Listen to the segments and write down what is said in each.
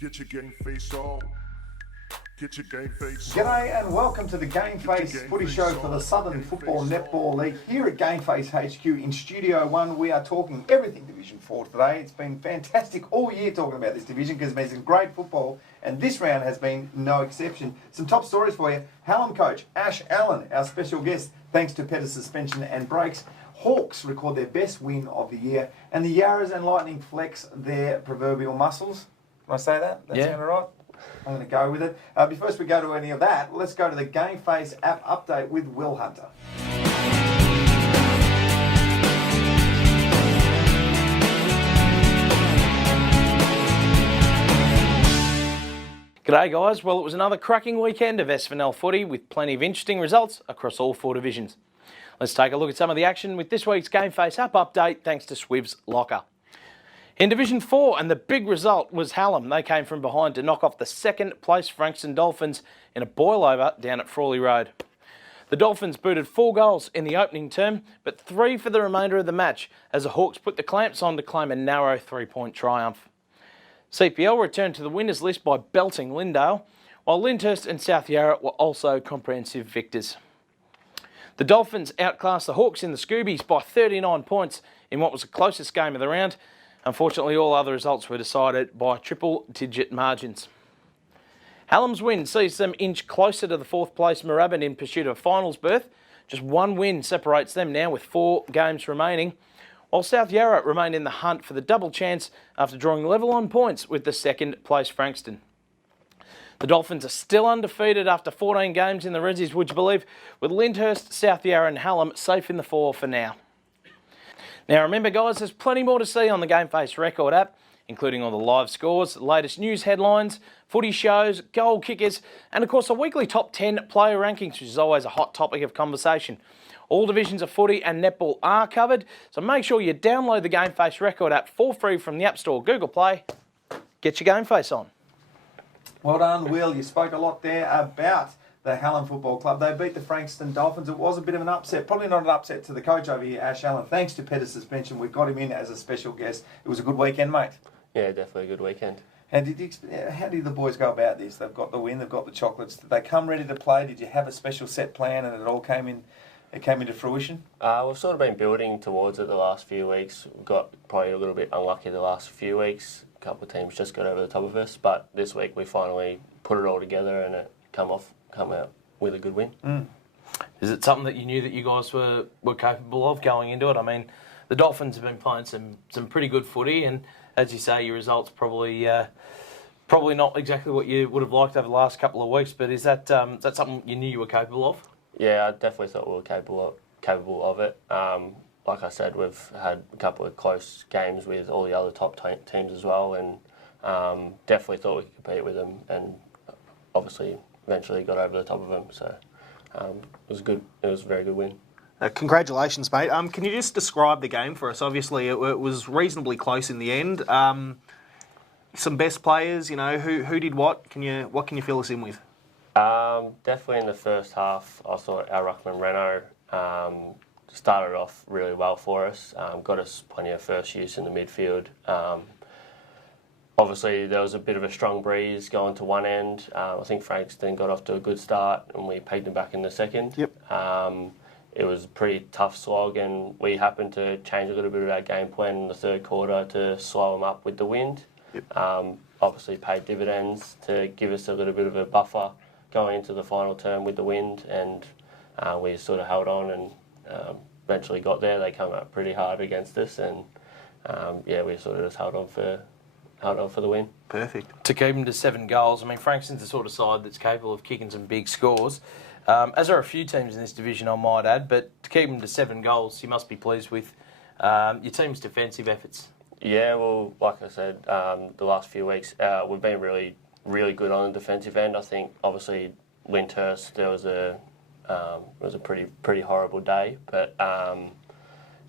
Get your game face on. Get your game face on. G'day and welcome to the Gameface Footy Show for the Southern Football Netball League. Here at Gameface HQ in Studio 1, we are talking everything Division 4 today. It's been fantastic all year talking about this division because there's been great football, and this round has been no exception. Some top stories for you. Hallam coach Ash Allen, our special guest, thanks to Petter's suspension and breaks. Hawks record their best win of the year, and the Yarras and Lightning flex their proverbial muscles. Can I say that? That sound all right? I'm going to go with it. Before we go to any of that, let's go to the Gameface app update with Will Hunter. G'day guys, well it was another cracking weekend of Sfnl footy with plenty of interesting results across all four divisions. Let's take a look at some of the action with this week's Gameface app update thanks to Swiv's Locker. In Division 4, and the big result was Hallam. They came from behind to knock off the second place Frankston Dolphins in a boil-over down at Frawley Road. The Dolphins booted 4 goals in the opening term, but 3 for the remainder of the match as the Hawks put the clamps on to claim a narrow 3-point triumph. CPL returned to the winners list by belting Lindale, while Lyndhurst and South Yarra were also comprehensive victors. The Dolphins outclassed the Hawks in the Scoobies by 39 points in what was the closest game of the round. Unfortunately, all other results were decided by triple-digit margins. Hallam's win sees them inch closer to the 4th place Moorabbin in pursuit of a finals berth. Just one win separates them now with 4 games remaining, while South Yarra remain in the hunt for the double chance after drawing level on points with the 2nd place Frankston. The Dolphins are still undefeated after 14 games in the Rezzies, would you believe, with Lyndhurst, South Yarra and Hallam safe in the 4 for now. Now remember guys, there's plenty more to see on the Gameface Record app, including all the live scores, the latest news headlines, footy shows, goal kickers, and of course the weekly top 10 player rankings, which is always a hot topic of conversation. All divisions of footy and netball are covered, so make sure you download the Gameface Record app for free from the App Store, Google Play. Get your Gameface on. Well done, Will. You spoke a lot there about the Hallam Football Club. They beat the Frankston Dolphins. It was a bit of an upset. Probably not an upset to the coach over here, Ash Allen. Thanks to Petter's suspension, we got him in as a special guest. It was a good weekend, mate. Yeah, definitely a good weekend. And how did the boys go about this? They've got the win, they've got the chocolates. Did they come ready to play? Did you have a special set plan and it all came into fruition? We've sort of been building towards it the last few weeks. We've got probably a little bit unlucky the last few weeks. A couple of teams just got over the top of us, but this week we finally put it all together and it come out with a good win. Is it something that you knew that you guys were capable of going into it? I mean, the Dolphins have been playing some pretty good footy, and as you say, your results probably not exactly what you would have liked over the last couple of weeks. But is that something you knew you were capable of? Yeah, I definitely thought we were capable of it. Like I said, we've had a couple of close games with all the other top teams as well, and definitely thought we could compete with them, and obviously eventually got over the top of them. So it was good. It was a very good win. Congratulations, mate. Can you just describe the game for us? Obviously, it was reasonably close in the end. Some best players, you know, who did what? What can you fill us in with? Definitely in the first half, I thought our ruckman Renault started off really well for us. Got us plenty of first use in the midfield. Obviously, there was a bit of a strong breeze going to one end. I think Frankston got off to a good start and we pegged them back in the second. Yep. It was a pretty tough slog, and we happened to change a little bit of our game plan in the 3rd quarter to slow them up with the wind. Yep. Obviously paid dividends to give us a little bit of a buffer going into the final term with the wind, and we sort of held on and eventually got there. They come up pretty hard against us, and we sort of just held on for the win. Perfect. To keep them to 7 goals, I mean, Frankston's the sort of side that's capable of kicking some big scores. As are a few teams in this division, I might add, but to keep them to 7 goals, you must be pleased with your team's defensive efforts. Yeah, well, like I said, the last few weeks, we've been really, really good on the defensive end. I think, obviously, Lyndhurst, there was a pretty horrible day, but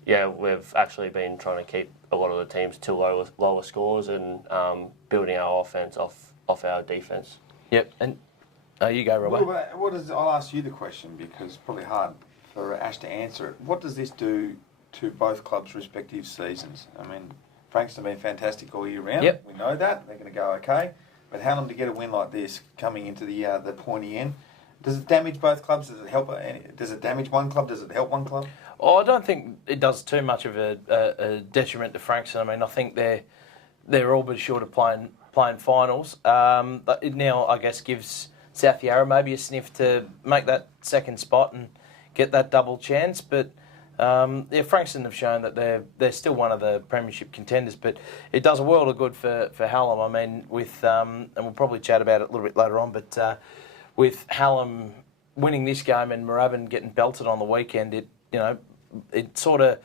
we've actually been trying to keep a lot of the teams to lower scores and building our offense off our defense. Yep, and you go, Robert. Well, I'll ask you the question because it's probably hard for Ash to answer it. What does this do to both clubs' respective seasons? I mean, Frankston have been fantastic all year round. Yep. We know that. They're going to go okay. But Hallam to get a win like this coming into the pointy end, does it damage both clubs? Does it help? Does it damage one club? Does it help one club? Oh, I don't think it does too much of a detriment to Frankston. I mean, I think they're all but short of playing finals. But it now, I guess, gives South Yarra maybe a sniff to make that second spot and get that double chance. But Frankston have shown that they're still one of the premiership contenders. But it does a world of good for Hallam. I mean, with and we'll probably chat about it a little bit later on. But with Hallam winning this game and Moorabbin getting belted on the weekend, it sort of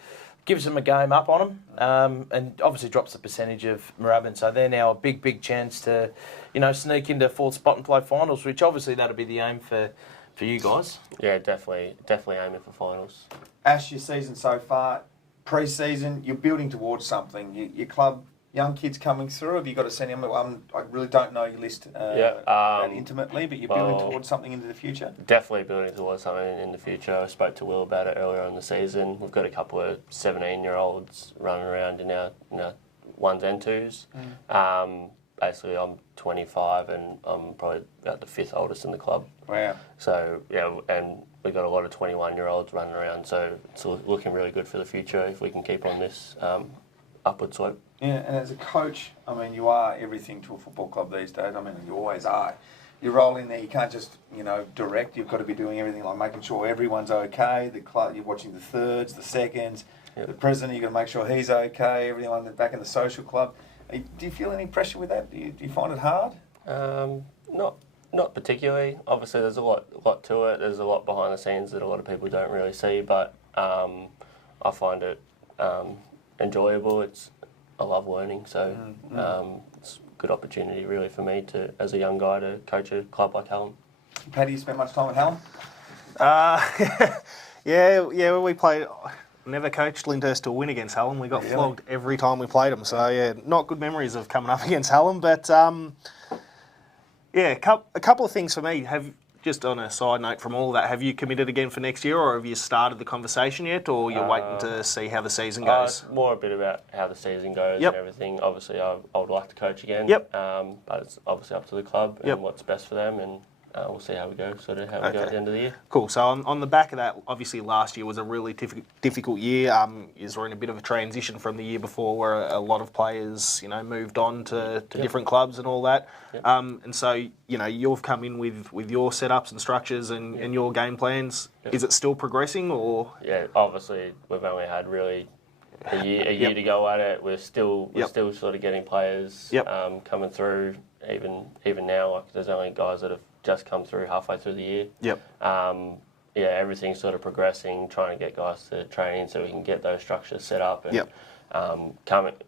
gives them a game up on them, and obviously drops the percentage of Moorabbin. So they're now a big chance to, sneak into fourth spot and play finals, which obviously that'll be the aim for you guys. Yeah, definitely aiming for finals. Ash, your season so far, pre-season, you're building towards something. Your club, young kids coming through. Have you got to send them? I really don't know your list intimately, but you're building towards something into the future. Definitely building towards something in the future. I spoke to Will about it earlier in the season. We've got a couple of 17-year-olds running around in our ones and twos. Basically, I'm 25 and I'm probably about the 5th oldest in the club. Wow. So, yeah, and we've got a lot of 21-year-olds running around, so it's looking really good for the future if we can keep on this upward slope. Yeah, and as a coach, I mean, you are everything to a football club these days. I mean, you always are. You roll in there, you can't just, direct. You've got to be doing everything like making sure everyone's okay. The club, you're watching the thirds, the seconds, the president, you've got to make sure he's okay, everyone back in the social club. Do you feel any pressure with that? Do you find it hard? Not particularly. Obviously, there's a lot to it. There's a lot behind the scenes that a lot of people don't really see, but I find it enjoyable. I love learning, so it's a good opportunity really for me to, as a young guy, to coach a club like Hallam. Paddy, you spent much time at Hallam? Yeah, we played. Never coached Lyndhurst to win against Hallam. We got flogged every time we played them. So, yeah, not good memories of coming up against Hallam. But, a couple of things for me. Just on a side note from all of that, have you committed again for next year, or have you started the conversation yet, or you're waiting to see how the season goes? More a bit about how the season goes and everything. Obviously, I would like to coach again. But it's obviously up to the club and what's best for them, and we'll see how we go. Go at the end of the year. Cool. So on the back of that, obviously last year was a really difficult year. You're in a bit of a transition from the year before, where a lot of players, moved on to different clubs and all that. And so you've come in with your setups and structures and your game plans. Is it still progressing, or? Yeah, obviously we've only had really a year to go at it. We're still sort of getting players coming through. Even now, like there's only guys that have just come through halfway through the year. Everything's sort of progressing, trying to get guys to training so we can get those structures set up. And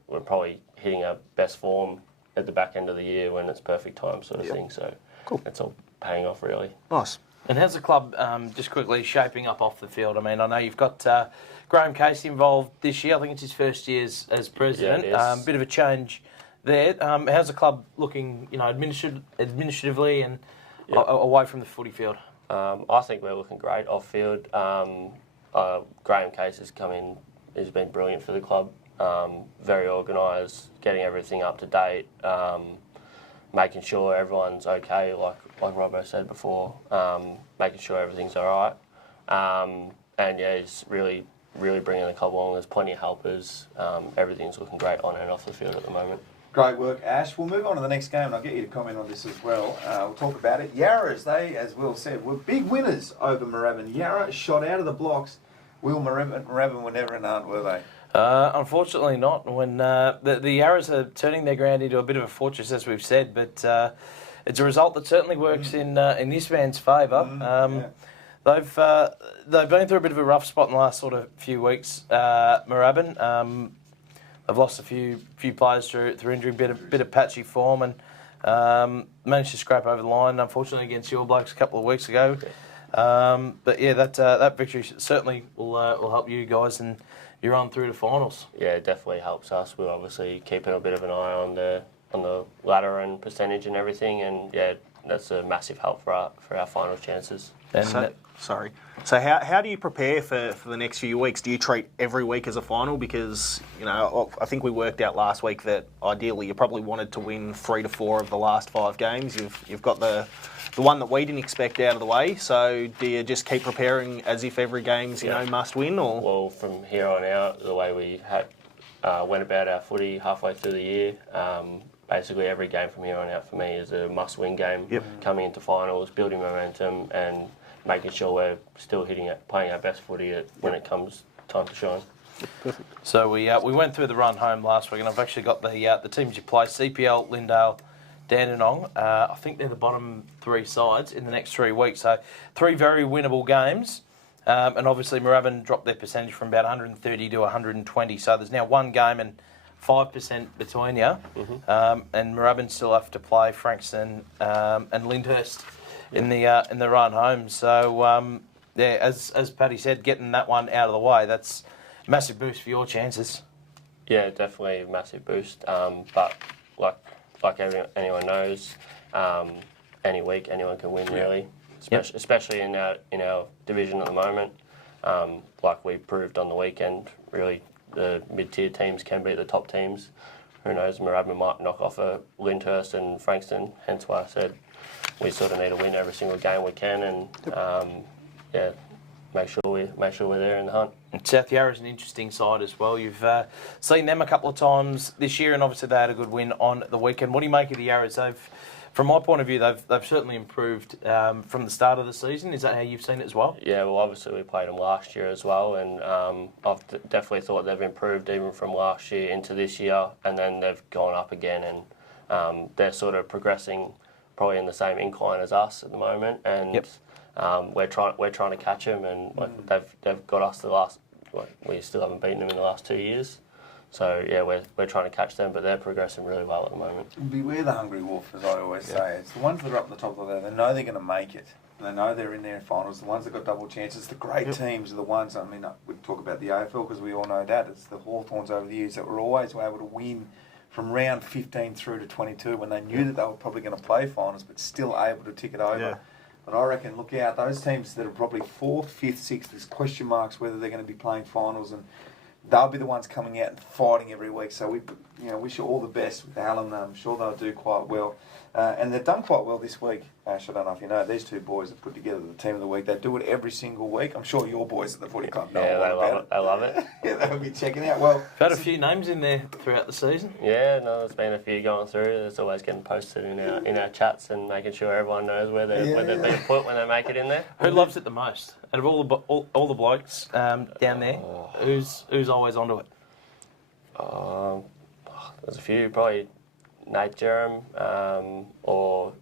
we're probably hitting our best form at the back end of the year when it's perfect time, sort of thing. So it's all paying off really. Nice. And how's the club, just quickly, shaping up off the field? I mean, I know you've got Graham Casey involved this year. I think it's his first year as president. Yeah, it is. Bit of a change there. How's the club looking, administratively and away from the footy field? I think we're looking great off field. Graham Case has come in, he's been brilliant for the club. Very organised, getting everything up to date, making sure everyone's okay, like Robbo said before, making sure everything's all right. He's really bringing the club along. There's plenty of helpers. Everything's looking great on and off the field at the moment. Great work, Ash. We'll move on to the next game, and I'll get you to comment on this as well. We'll talk about it. Yarras, they, as Will said, were big winners over Moorabbin. Yarra shot out of the blocks. Will Moorabbin were never in the hunt, were they? Unfortunately not. When the Yarras are turning their ground into a bit of a fortress, as we've said, but it's a result that certainly works in this man's favour. They've been through a bit of a rough spot in the last sort of few weeks, Moorabbin. They've lost a few players through injury, bit of patchy form, and managed to scrape over the line, unfortunately, against your Blokes a couple of weeks ago. That victory certainly will help you guys, and you're on through to finals. Yeah, it definitely helps us. We're obviously keeping a bit of an eye on the ladder and percentage and everything, and that's a massive help for our final chances. And So how do you prepare for the next few weeks? Do you treat every week as a final? Because, I think we worked out last week that ideally you probably wanted to win 3 to 4 of the last 5 games. You've got the one that we didn't expect out of the way. So do you just keep preparing as if every game's, must win? Or Well, from here on out, the way we went about our footy halfway through the year, basically every game from here on out for me is a must-win game. Coming into finals, building momentum, and making sure we're still playing our best footy when it comes time to shine. Perfect. So we went through the run home last week, and I've actually got the teams you play: CPL, Lindale, Dandenong. I think they're the bottom 3 sides in the next 3 weeks. So 3 very winnable games. And obviously Moorabbin dropped their percentage from about 130 to 120. So there's now 1 game and 5% between you. And Moorabbin still have to play Frankston and Lyndhurst in the run home. So as Paddy said, getting that one out of the way, that's a massive boost for your chances. Yeah, definitely a massive boost. But like anyone knows, any week anyone can win really. Especially in our division at the moment. Like we proved on the weekend, really the mid-tier teams can beat the top teams. Who knows, Moorabbin might knock off a Lyndhurst and Frankston, hence why I said we sort of need to win every single game we can and make sure we're there in the hunt. And South Yarra's an interesting side as well. You've seen them a couple of times this year, and obviously they had a good win on the weekend. What do you make of the Yarras? From my point of view, they've certainly improved from the start of the season. Is that how you've seen it as well? Yeah, well, obviously we played them last year as well, and I've definitely thought they've improved even from last year into this year, and then they've gone up again, and they're sort of progressing probably in the same incline as us at the moment, and we're trying to catch them, and they've got us we still haven't beaten them in the last 2 years. So, yeah, we're trying to catch them, but they're progressing really well at the moment. Beware the hungry wolf, as I always say. It's the ones that are up on the top of the ladder. They know they're going to make it. They know they're in there in finals. The ones that got double chances, the great teams are the ones, we talk about the AFL because we all know that. It's the Hawthorns over the years that were always able to win from round 15 through to 22 when they knew that they were probably going to play finals, but still able to tick it over. Yeah. But I reckon, look out, those teams that are probably 4th, 5th, 6th, there's question marks whether they're going to be playing finals, and they'll be the ones coming out and fighting every week. So we wish you all the best with Alan. I'm sure they'll do quite well. And they've done quite well this week. Ash, I don't know if you know, these 2 boys have put together the team of the week. They do it every single week. I'm sure your boys at the footy club know about it. They love it. Yeah, they'll be checking out. Well, we've had a few names in there throughout the season. Yeah, no, there's been a few going through. It's always getting posted in our chats and making sure everyone knows where they're being put when they make it in there. Who loves it the most? Out of all the blokes down there, who's always onto it? There's a few, probably Nate Jerem or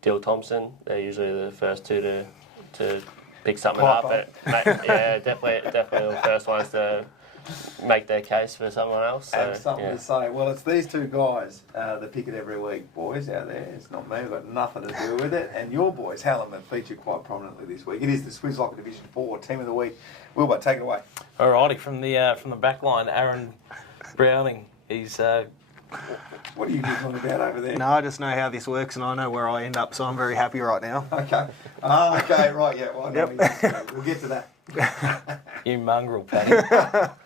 Dill Thompson. They're usually the first 2 to pick something up. Yeah, definitely the first ones to make their case for someone else. Have something to say. Well, it's these 2 guys that pick it every week, boys, out there. It's not me. We've got nothing to do with it. And your boys, Hallam, feature quite prominently this week. It is the Swiss Locker Division 4 Team of the Week. Wilbur, take it away. Alrighty, from the back line, Aaron Browning. He's... What are you giggling about over there? No, I just know how this works and I know where I end up, so I'm very happy right now. Okay. Okay, right, yeah. Well, we'll get to that. You mongrel, Paddy.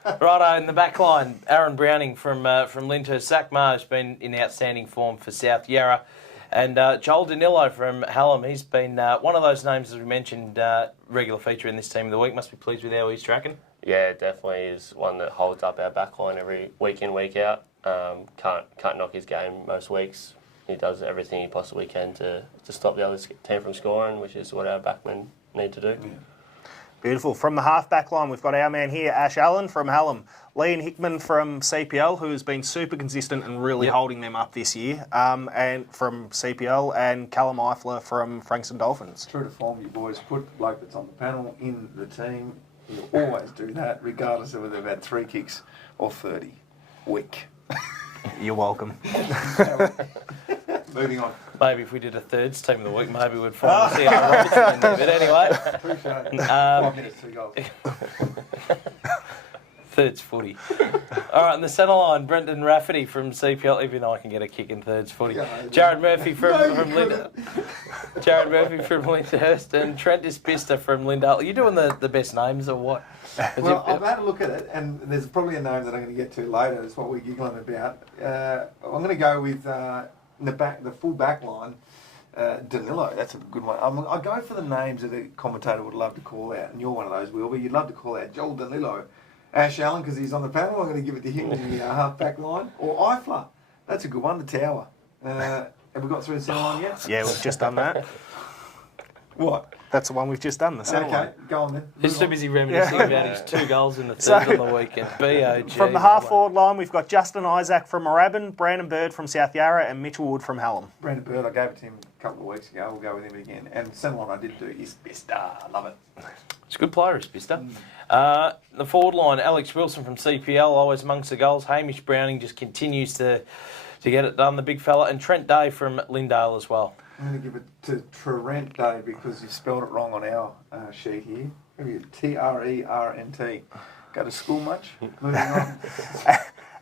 Righto, in the back line, Aaron Browning from Lyndhurst. Zach Marr has been in outstanding form for South Yarra. And Joel Danilo from Hallam, he's been one of those names, as we mentioned, regular feature in this team of the week. Must be pleased with how he's tracking. Yeah, definitely is one that holds up our back line every week in, week out. Can't knock his game most weeks. He does everything he possibly can to stop the other team from scoring, which is what our backmen need to do. Yeah. Beautiful. From the half-back line, we've got our man here, Ash Allen from Hallam, Liam Hickman from CPL, who has been super consistent and really holding them up this year, and from CPL, and Callum Eifler from Frankston Dolphins. True to form, you boys. Put the bloke that's on the panel in the team. You always do that, regardless of whether they've had 3 kicks or 30. Week. You're welcome. Moving on. Maybe if we did a thirds team of the week, maybe we'd find C.R. Robertson in there. But anyway. Appreciate it. 5 minutes, 2 goals. Thirds footy. All right, in the centre line, Brendan Rafferty from CPL, even though I can get a kick in thirds footy. Jared Murphy from Jared Murphy from Lyndhurst and Trent Ispista from Lindale. Are you doing the best names or what? Well, I've had a look at it, and there's probably a name that I'm going to get to later. That's what we're giggling about. I'm going to go with the full back line, Danilo. That's a good one. I'll go for the names that a commentator would love to call out, and you're one of those, Will, but you'd love to call out Joel Danilo. Ash Allen, because he's on the panel, I'm going to give it to him in the half-back line. Or Eifler. That's a good one, the Tower. Have we got through the centre line yet? Yeah, we've just done that. What? That's the one we've just done, the centre line. Okay, go on then. He's too busy reminiscing about his 2 goals in the third on the weekend. BOG. From the half-forward line, we've got Justin Isaac from Moorabbin, Brandon Bird from South Yarra, and Mitchell Wood from Hallam. Brandon Bird, I gave it to him a couple of weeks ago. We'll go with him again. And centre line I did do is Bista. I love it. It's a good player, Ispista. The forward line, Alex Wilson from CPL, always amongst the goals. Hamish Browning just continues to get it done, the big fella. And Trent Day from Lindale as well. I'm going to give it to Trent Day because you spelled it wrong on our sheet here. Maybe Trent. Go to school much? Moving on.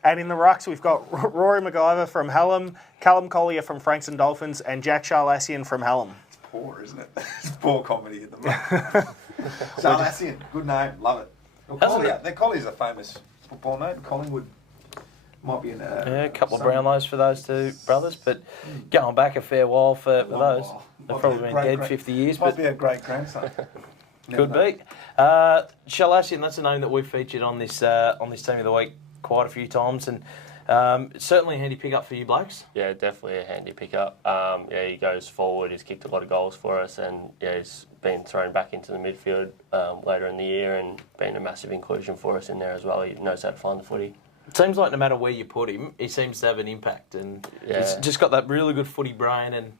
And in the rucks, we've got Rory MacGyver from Hallam, Callum Collier from Frankston Dolphins, and Jack Charlassian from Hallam. It's poor, isn't it? It's poor comedy at the moment. Charlassian, good name, love it. Well, Collier's a famous football name. Collingwood might be in a couple of Brownlows for those two brothers, but going back a fair while for those. They've probably been dead 50 years. Might be a great grandson. Could be. Charlassian, that's a name that we've featured on this Team of the Week quite a few times, and certainly a handy pickup for you blokes. Yeah, definitely a handy pickup. He goes forward, he's kicked a lot of goals for us, and he's been thrown back into the midfield later in the year and been a massive inclusion for us in there as well. He knows how to find the footy. It seems like no matter where you put him, he seems to have an impact, and he's just got that really good footy brain, and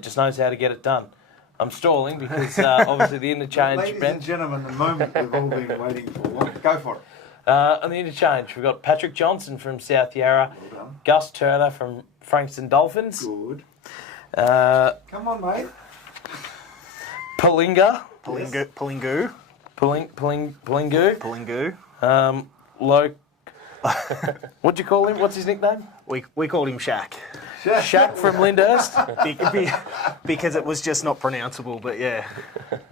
just knows how to get it done. I'm stalling because obviously the interchange. Ladies and gentlemen, the moment we've all been waiting for. Go for it. On the interchange, we've got Patrick Johnson from South Yarra, Well done. Gus Turner from Frankston Dolphins. Good. Come on, mate. Palinga. Palingu. Palingu. What'd you call him? What's his nickname? We called him Shaq. Shaq from Lyndhurst. Because it was just not pronounceable, but yeah.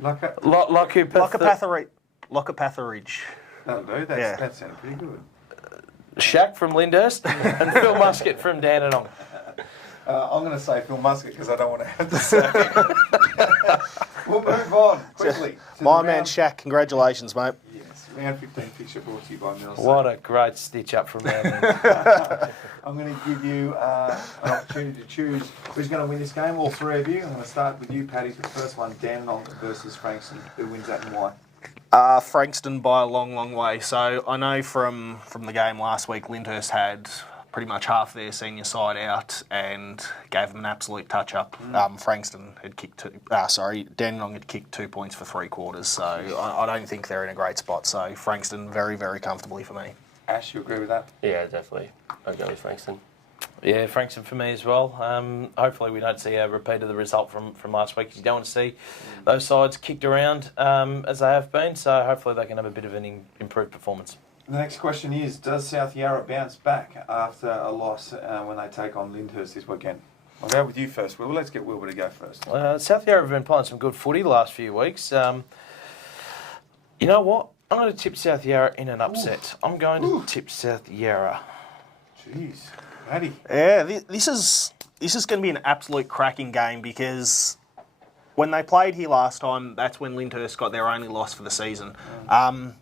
Locapatharidge. That'll do. That sounded pretty good. Shaq from Lyndhurst and Phil Muscat from Dandenong. I'm going to say Phil Muscat because I don't want to have to say it. We'll move on quickly. My man Shaq, congratulations, mate. Yes, round 15 picture brought to you by Mills. What a great stitch up from there. I'm going to give you an opportunity to choose who's going to win this game, all three of you. I'm going to start with you, Paddy, for the first one, Dandenong versus Frankston. Who wins that and why? Frankston by a long, long way. So I know from the game last week, Lyndhurst had pretty much half their senior side out and gave them an absolute touch-up. Frankston had kicked Dandenong had kicked 2 points for 3 quarters. So I don't think they're in a great spot. So Frankston very, very comfortably for me. Ash, you agree with that? Yeah, definitely. I'd go with Frankston. Yeah, Frankston for me as well. Hopefully we don't see a repeat of the result from last week. You don't want to see those sides kicked around as they have been, so hopefully they can have a bit of an improved performance. The next question is, does South Yarra bounce back after a loss when they take on Lyndhurst this weekend? I'll go with you first, Will. Let's get Wilbur to go first. South Yarra have been playing some good footy the last few weeks. You know what? I'm going to tip South Yarra in an upset. I'm going to tip South Yarra. Jeez. Paddy. Yeah, this is going to be an absolute cracking game because when they played here last time, that's when Lyndhurst got their only loss for the season. I'm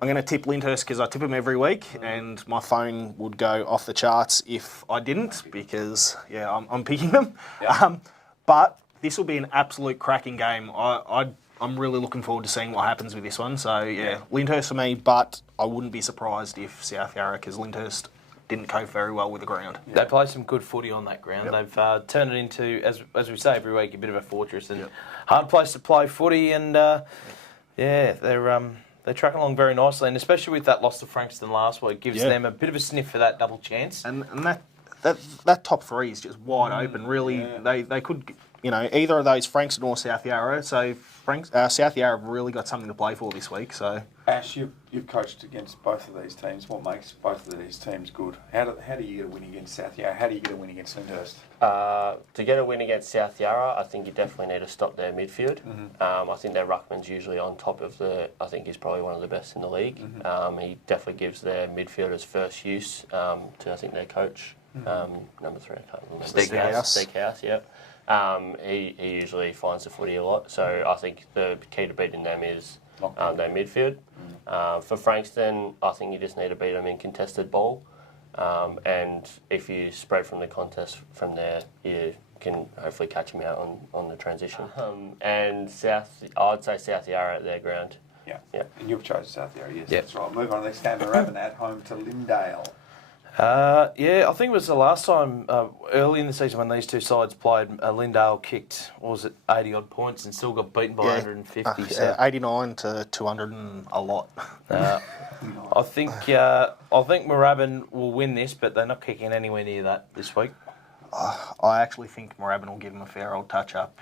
going to tip Lyndhurst because I tip them every week, and my phone would go off the charts if I didn't because I'm picking them. Yep. But this will be an absolute cracking game. I'm really looking forward to seeing what happens with this one. So Lyndhurst for me, but I wouldn't be surprised if South Yarra, because Lyndhurst didn't cope very well with the ground. They play some good footy on that ground. Yep. They've turned it into, as we say every week, a bit of a fortress and hard place to play footy. And they're tracking along very nicely, and especially with that loss to Frankston last week, gives them a bit of a sniff for that double chance. And that top three is just wide open. Really, they could, either of those, Frankston or South Yarra. So South Yarra have really got something to play for this week. So Ash, you've coached against both of these teams. What makes both of these teams good? How do you get a win against South Yarra? How do you get a win against Lyndhurst? To get a win against South Yarra, I think you definitely need to stop their midfield. I think their ruckman's usually on top of I think he's probably one of the best in the league. He definitely gives their midfielders first use to, I think, their coach, number 3, I can't remember. Steakhouse, yeah. He usually finds the footy a lot, so I think the key to beating them is their midfield. For Frankston, I think you just need to beat them in contested ball. And if you spread from the contest from there, you can hopefully catch them out on the transition. And I'd say South Yarra at their ground. Yeah. Yep. And you've chosen South Yarra, yes, Yep. that's right. Move on to the next game. Moorabbin at home to Lyndale. Yeah, I think it was the last time early in the season when these two sides played, Lyndale kicked, what was it, 80 odd points and still got beaten by 150. So 89 to 200 and a lot. I think Moorabbin will win this, but they're not kicking anywhere near that this week. I actually think Moorabbin will give them a fair old touch-up.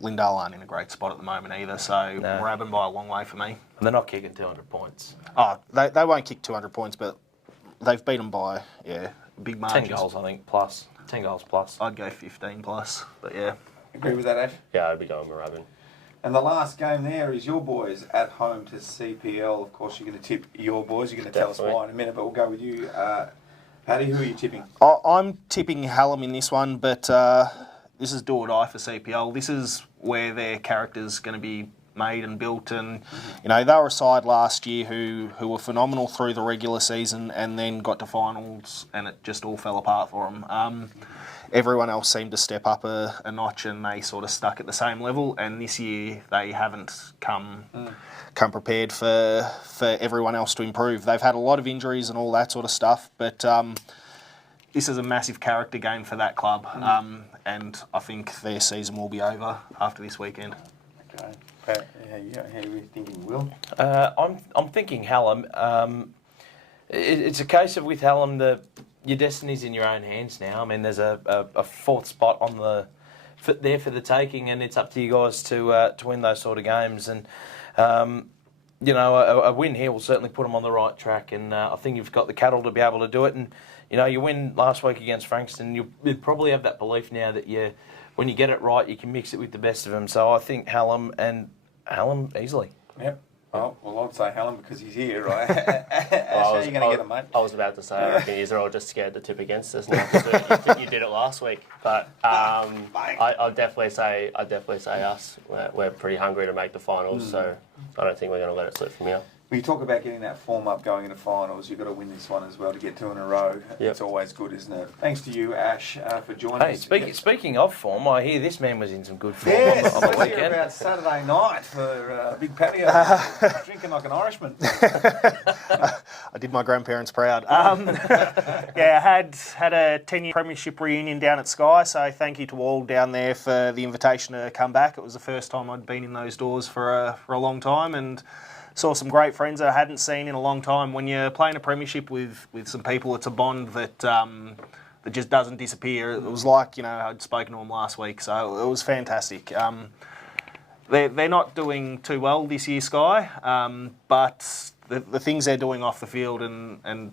Lyndale aren't in a great spot at the moment either, so Moorabbin by a long way for me. And they're not kicking 200 points. Oh, they won't kick 200 points, but they've beat them by, big margins. 10 goals, I think, plus. 10 goals plus. I'd go 15 plus, but yeah. Agree with that, Ash? Yeah, I'd be going Moorabbin. And the last game there is your boys at home to CPL. Of course, you're going to tip your boys. You're going to tell us why in a minute, but we'll go with you. Paddy, who are you tipping? I'm tipping Hallam in this one, but this is do or die for CPL. This is where their character's going to be made and built, and they were a side last year who were phenomenal through the regular season and then got to finals and it just all fell apart for them. Everyone else seemed to step up a notch and they sort of stuck at the same level, and this year they haven't come prepared for everyone else to improve. They've had a lot of injuries and all that sort of stuff, but this is a massive character game for that club, and I think their season will be over after this weekend. Okay. Pat, how are you thinking, Will? I'm thinking Hallam. It's a case of with Hallam, your destiny's in your own hands now. I mean, there's a fourth spot there for the taking, and it's up to you guys to win those sort of games. And a win here will certainly put them on the right track. And I think you've got the cattle to be able to do it. And you win last week against Frankston. You'd probably have that belief now that when you get it right, you can mix it with the best of them. So I think Hallam easily. Yep. Oh, well, I'd say Hallam because he's here, right? How are you going to get him, mate? I was about to say, I reckon you're all just scared to tip against us now because you did it last week. But I'd definitely say us. We're pretty hungry to make the finals, so I don't think we're going to let it slip from here. When you talk about getting that form up going into finals, you've got to win this one as well to get 2 in a row. Yep. It's always good, isn't it? Thanks to you, Ash, for joining us. Speaking of form, I hear this man was in some good form Yes, on the let's hear weekend. about Saturday night for a big patio, drinking like an Irishman. I did my grandparents proud. I had a 10-year premiership reunion down at Sky, so thank you to all down there for the invitation to come back. It was the first time I'd been in those doors for a long time, and saw some great friends that I hadn't seen in a long time. When you're playing a premiership with some people, it's a bond that just doesn't disappear. It was like, I'd spoken to them last week, so it was fantastic. They're not doing too well this year, Sky, but the things they're doing off the field and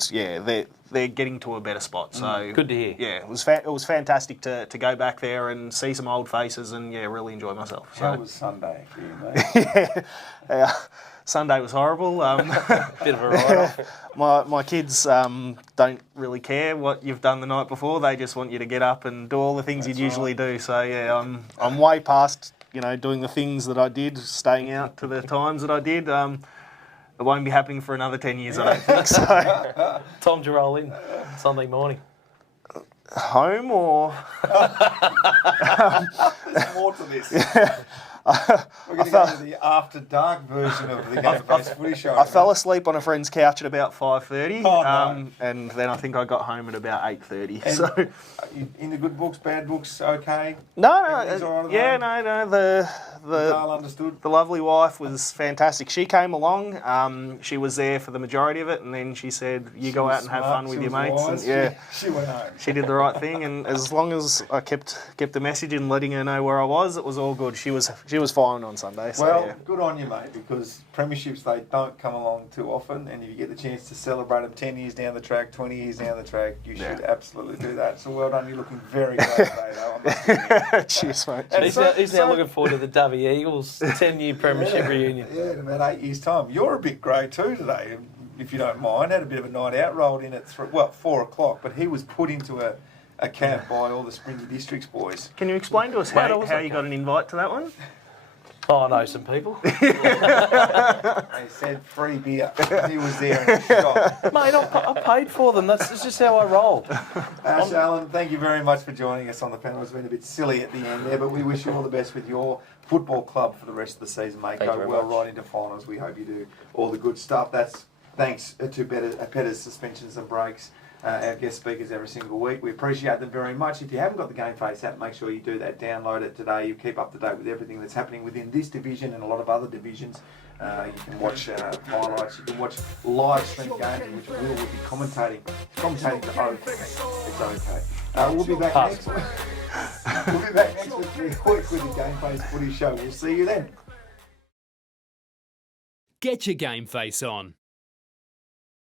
they're getting to a better spot. So good to hear. Yeah, it was fantastic to go back there and see some old faces and really enjoy myself. So. How was Sunday for you, mate? yeah. Sunday was horrible. Bit of a write-off. My kids don't really care what you've done the night before. They just want you to get up and do all the things you'd usually do. So yeah, I'm way past doing the things that I did, staying out to the times that I did. It won't be happening for another 10 years, I don't think. So Time to roll in Sunday morning. Home or There's more to this. We're going to go to the after dark version of the Gameface Footy Show. I fell asleep on a friend's couch at about 5:30, no. and then I think I got home at about 8:30. So, are you in the good books, bad books, okay? No, Everything's all right at home? The Carl understood. The lovely wife was fantastic. She came along. She was there for the majority of it, and then she said, "You go out and have fun with your mates." And, she went home. She did the right thing, and as long as I kept the message and letting her know where I was, it was all good. She was She was fine on Sunday. So, Well, yeah. good on you, mate, because premierships, they don't come along too often, and if you get the chance to celebrate them 10 years down the track, 20 years down the track, you should absolutely do that. So well done. You're looking very great today, though. I must admit. Cheers, mate. And He's now looking forward to the Dovey Eagles 10-year premiership reunion. Yeah, in about 8 years' time. You're a bit grey too today, if you don't mind. Had a bit of a night out, rolled in at 4 o'clock, but he was put into a camp by all the Springy Districts boys. Can you explain to us Mate, I how was you okay. got an invite to that one? Oh, I know some people. They said free beer. He was there in a shop. Mate, I paid for them. That's just how I roll. Ash Allen, thank you very much for joining us on the panel. It's been a bit silly at the end there, but we wish you all the best with your football club for the rest of the season, mate. Thank you Go very well much. right into finals. We hope you do all the good stuff. That's thanks to Petters Suspensions and Brakes, our guest speakers every single week. We appreciate them very much. If you haven't got the Gameface app, make sure you do that. Download it today. You keep up to date with everything that's happening within this division and a lot of other divisions. You can watch highlights. You can watch live stream games, in which Will will be commentating the okay. It's okay. We'll be back next week. We'll be back next week with the Gameface Footy Show. We'll see you then. Get your Gameface on.